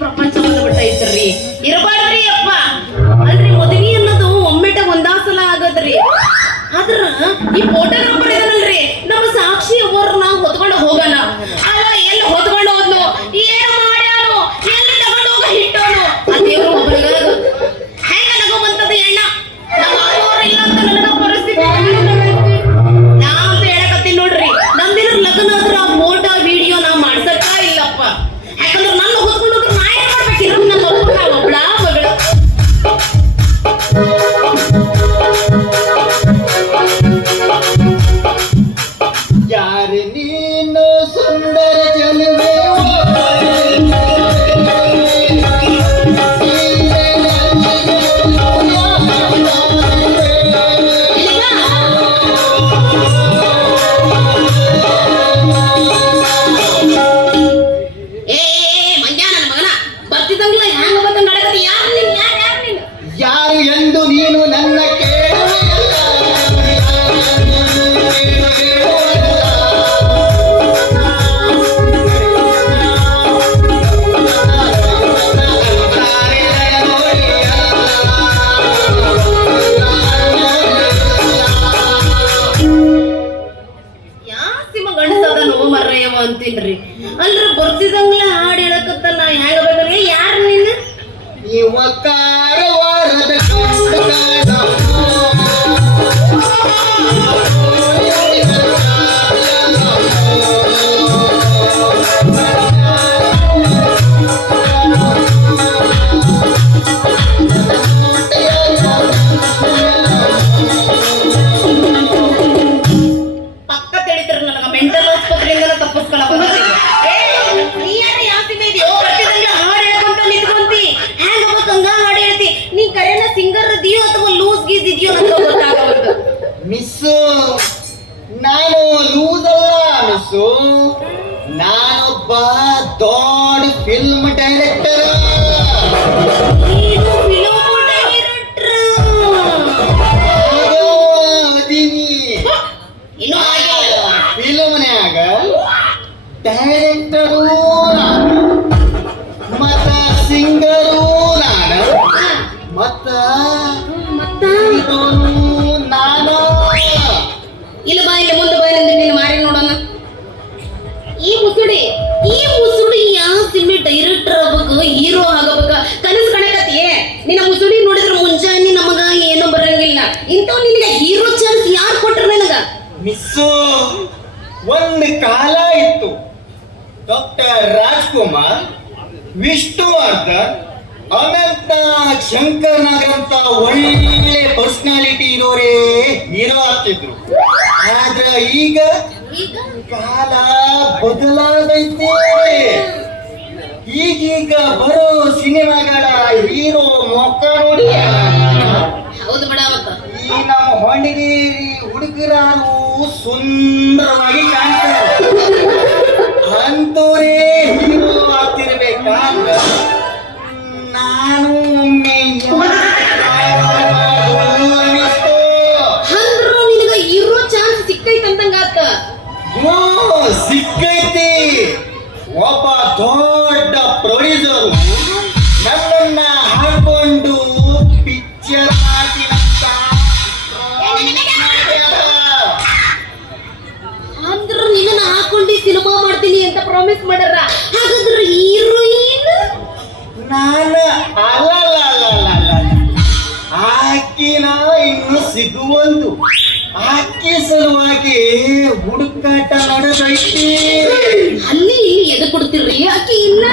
ಪ್ರಪಂಚ ಬಂದ್ಬಿಟ್ಟೈತ್ರಿ. ಇರಬಾರ್ದ್ರಿ ಅಪ್ಪ. ಅಲ್ರಿ ಮದುವೆ ಅನ್ನೋದು ಒಮ್ಮೆಟ ಒಂದಾಸಲ ಆಗದ್ರಿ. ಆದ್ರ ಈ ಫೋಟೋಗ್ರಾಫರ್ ಇದನ್ನಲ್ರಿ ನಮ್ಮ ಸಾಕ್ಷಿ ಅವ್ರನ್ನ ಹೊತ್ಕೊಂಡು ಹೋಗಲ್ಲ. ಅವ ಎಲ್ಲಿ ಹೊತ್ಕೊಂಡು ಹೋದ್ನು, ಏನ್ ಮಾಡ್ಯಾನು, ಎಲ್ಲಿ ತಗೊಂಡು ಹೋಗ ಹಿಟ್ಟೋನು ಆ ದೇವ್ರು ಒಬ್ಬರಿಗ ಹೆಂಗ ನಗೋ ಬಂತದ ಎಣ್ಣ. ನಮ್ಮ ಅವ್ರ ಇಲ್ಲ ಅಂತ ನನಗ ಪರಿಸ್ಥಿತಿ ನಾ ಅಂತ ಹೇಳಕತ್ತೀನಿ ನೋಡ್ರಿ. ನಮ್ದಿನ ಲಗ್ನ ಆದ್ರ ಆ ಫೋಟೋ ವಿಡಿಯೋ ನಾ ಮಾಡ್ಸಕ್ಕ ಇಲ್ಲಪ್ಪ. ಯಾಕಂದ್ರೆ ನನ್ನ ಹೊತ್ಕೊಂಡು ಹೋದ್ರೆ ನಾ ಏನ್ ಮಾಡ್ಬೇಕಿಲ್ಲ. ನನ್ನ ಹೊತ್ಕೊಂಡ ಒಬ್ಳ ಮಗಳು ಯಾರು ನೀನು ಸುಂದರ ಜಲವೇ ಯಾರು ಎಂದು ನೀನು ನನ್ನ ಅಂತೀನ್ರಿ. ಅಲ್ರಿ ಬರ್ತಿದಂಗ್ಲ ಹಾಡು ಹೇಳಕತ್ತಲ್ಲ ಹೆಂಗ ಬೇಕ್ರಿ. ಯಾರು ನೀನು? ಯುವಕಾರವಾರದ ಪಕ್ಕ ತಿಳಿತಾರ ನನಗ ಮೆಂಟಲ್ ಆಸ್ಪತ್ರೆಯಿಂದ ತಪ್ಪಿಸ್ಕೊಳ ಬಂದ. ನೀ ಯಾರ ಯಾಸಿ ಮೇದಿ ಬರ್ತಿದಂಗ ಹಾಡು ಹೇಳ್ಕೊಂತ ನಿಂತ್ಕೊಂತಿ. ಹೆಂಗ ಬೇಕಂಗ ಹಾಡು ಹೇಳ್ತಿ. ನೀ ಕರೆನ ಸಿಂಗರ್ ಇದೀಯೋ ಅಥವಾ ಲೂಸ್ ಗೀಸ್ ಇದೆಯೋ ಅಂತ ಗೊತ್ತಾಗವಲ್ದು. ಮಿಸ್ಸು, ನಾನು ಲೂಸ್ ಅಲ್ಲ ಮಿಸ್ಸು, ನಾನೊಬ್ಬ ದೊಡ್ಡ ಫಿಲ್ಮ್ ಡೈರೆಕ್ಟರ್. ನೀನು ಫಿಲ್ಮ್ ಡೈರೆಕ್ಟರ್ ಅದೀನಿ. ಇನ್ನು ಆಗಿಲ್ಲ. ಫಿಲ್ಮ್ನ್ಯಾಗ ಡೈರೆಕ್ಟರು ನಾನು, ಮತ್ತ ಸಿಂಗರು ನಾನು, ಮತ್ತ ನಾನು. ಇಲ್ಲ ಬಾ, ಇಲ್ಲಿ ಮುಂದೆ ಬಾ, ನೀನು ಮಾರಿ ನೋಡೋಣ. ಈ ಮುಸುಡಿ ಯಾವ ಸಿನಿಮಾ ಡೈರೆಕ್ಟರ್ ಆಗ್ಬೇಕು, ಹೀರೋ ಆಗಬೇಕ ಕನಸು ಕಾಣಕತ್ತೀಯ. ನಿನ್ನ ಮುಸುಡಿ ನೋಡಿದ್ರೆ ಮುಂಜಾನೆ ನಮಗ ಏನೋ ಬರಂಗಿಲ್ಲ. ಇಂಥವ್ ನಿನಗೆ ಹೀರೋ ಚಾನ್ಸ್ ಯಾರು ಕೊಟ್ರ ನಿನಗ? ಮಿಸ್ಸು, ಒಂದು ಕಾಲ ಇತ್ತು, ಡಾಕ್ಟರ್ ರಾಜ್ಕುಮಾರ್, ವಿಷ್ಣುವರ್ಧನ್, ಅನಂತ ಶಂಕರ್ ನಾಗರಂತ ಒಳ್ಳೆ ಪರ್ಸನಾಲಿಟಿ ಇರೋರೇ ಹೀರೋ ಆಗ್ತಿದ್ರು. ಆದ್ರೆ ಈಗ ಕಾಲ ಬದಲಾಗೈತೆ. ಈಗೀಗ ಬರೋ ಸಿನಿಮಾಗಳ ಹೀರೋ ಮೊಕ್ಕ ನೋಡಿ ಹೌದು ಬಿಡ. ಈ ನಮ್ಮ ಹೊಂಡಿಗೇರಿ ಹುಡುಗರಾರು ಸುಂದರವಾಗಿ ಕಾಣ್ತಾರೆ. ಅಂತವರೇ ಹೀರೋ ಆಗ್ತಿರ್ಬೇಕಾದ್ರೆ ನಾನು ಒಮ್ಮೆ ನಿನಗ ಹೀರೋ ಚಾನ್ಸ್ ಸಿಕ್ಕೈತಂದಂಗಾತ. ಸಿಕ್ಕೈತಿ. ಒಬ್ಬ ದೊಡ್ಡ ಪ್ರೊಡ್ಯೂಸರು ನನ್ನನ್ನ ಹಾಕೊಂಡು ಪಿಕ್ಚರ್ ಮಾಡ್ತೀನಂತ ಅಂದ್ರ ನಿನ್ನ ಹಾಕೊಂಡು ಸಿನಿಮಾ ಮಾಡ್ತೀನಿ ಅಂತ ಪ್ರಾಮಿಸ್ ಮಾಡ್ಯಾರ. ಹಾಗಾದ್ರೆ ಹೀರೋಯಿನ್ ನಾನು ಅಲ್ಲ, ಆಕಿನ ಇನ್ನು ಸಿಗುವಲ್ದು. ಆಕಿ ಸಲುವಾಗಿ ಹುಡುಕಾಟ ನಡೆದೈತಿ. ಅಲ್ಲಿ ಇಲ್ಲಿ ಎದು ಕೊಡ್ತಿರ್ರಿ. ಆಕಿ ಇಲ್ಲ